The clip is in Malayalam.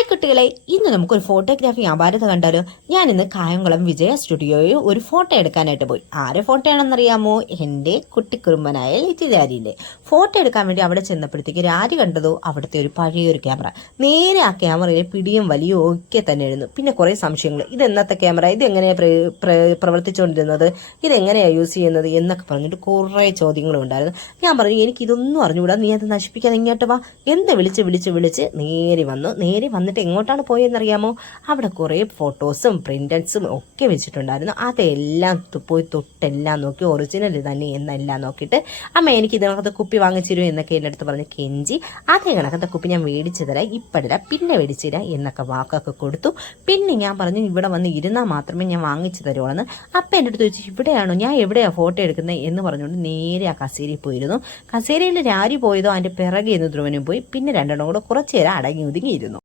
ഹായ് കുട്ടികളെ, ഇന്ന് നമുക്കൊരു ഫോട്ടോഗ്രാഫി അപാരത കണ്ടാലോ. ഞാൻ ഇന്ന് കായംകുളം വിജയ സ്റ്റുഡിയോയിൽ ഒരു ഫോട്ടോ എടുക്കാനായിട്ട് പോയി. ആരെ ഫോട്ടോ ആണെന്നറിയാമോ? എൻ്റെ കുട്ടിക്കുറുമ്പനായ ലിറ്റിലാരിൻ്റെ ഫോട്ടോ എടുക്കാൻ വേണ്ടി അവിടെ ചെന്നപ്പോഴത്തേക്ക് രാരി കണ്ടതോ അവിടുത്തെ ഒരു പഴയൊരു ക്യാമറ. നേരെ ആ ക്യാമറയിൽ പിടിയും വലിയും ഒക്കെ തന്നെ എഴുതുന്നു. പിന്നെ കുറേ സംശയങ്ങൾ. ഇത് എന്നത്തെ ക്യാമറ, ഇതെങ്ങനെയാണ് പ്രവർത്തിച്ചുകൊണ്ടിരുന്നത്, ഇതെങ്ങനെയാണ് യൂസ് ചെയ്യുന്നത് എന്നൊക്കെ പറഞ്ഞിട്ട് കുറേ ചോദ്യങ്ങളും ഉണ്ടായിരുന്നു. ഞാൻ പറഞ്ഞു എനിക്കിതൊന്നും അറിഞ്ഞുകൂടാ, നീ അത് നശിപ്പിക്കാൻ ഇങ്ങോട്ട് വാ എന്ന് വിളിച്ച് നേരെ വന്നിട്ട് എങ്ങോട്ടാണ് പോയെന്നറിയാമോ? അവിടെ കുറേ ഫോട്ടോസും പ്രിന്റൻസും ഒക്കെ വെച്ചിട്ടുണ്ടായിരുന്നു. അതെല്ലാം പോയി തൊട്ടെല്ലാം നോക്കി ഒറിജിനൽ തന്നെ എന്നെല്ലാം നോക്കിയിട്ട് അമ്മ എനിക്ക് ഇതിനകത്ത് കുപ്പി വാങ്ങിച്ചിരും എന്നൊക്കെ എൻ്റെ അടുത്ത് പറഞ്ഞ് കെഞ്ചി. അതേ കണക്കത്തെ കുപ്പി ഞാൻ മേടിച്ചു തരാം, ഇപ്പോഴില്ല പിന്നെ മേടിച്ചു തരാം എന്നൊക്കെ വാക്കൊക്കെ കൊടുത്തു. പിന്നെ ഞാൻ പറഞ്ഞു ഇവിടെ വന്ന് ഇരുന്നാൽ മാത്രമേ ഞാൻ വാങ്ങിച്ചു തരുള്ളൂ. അപ്പം എൻ്റെ അടുത്ത് ചോദിച്ചു ഇവിടെയാണോ, ഞാൻ എവിടെയാണ് ഫോട്ടോ എടുക്കുന്നത് എന്ന് പറഞ്ഞുകൊണ്ട് നേരെ ആ കസേരയിൽ പോയിരുന്നു. കസേരയിൽ രാരി പോയതോ അതിൻ്റെ പിറകെ എന്ന് ധ്രുവനും പോയി. പിന്നെ രണ്ടെണ്ണം കൂടെ കുറച്ചു നേരം അടങ്ങി ഒതുങ്ങിയിരുന്നു.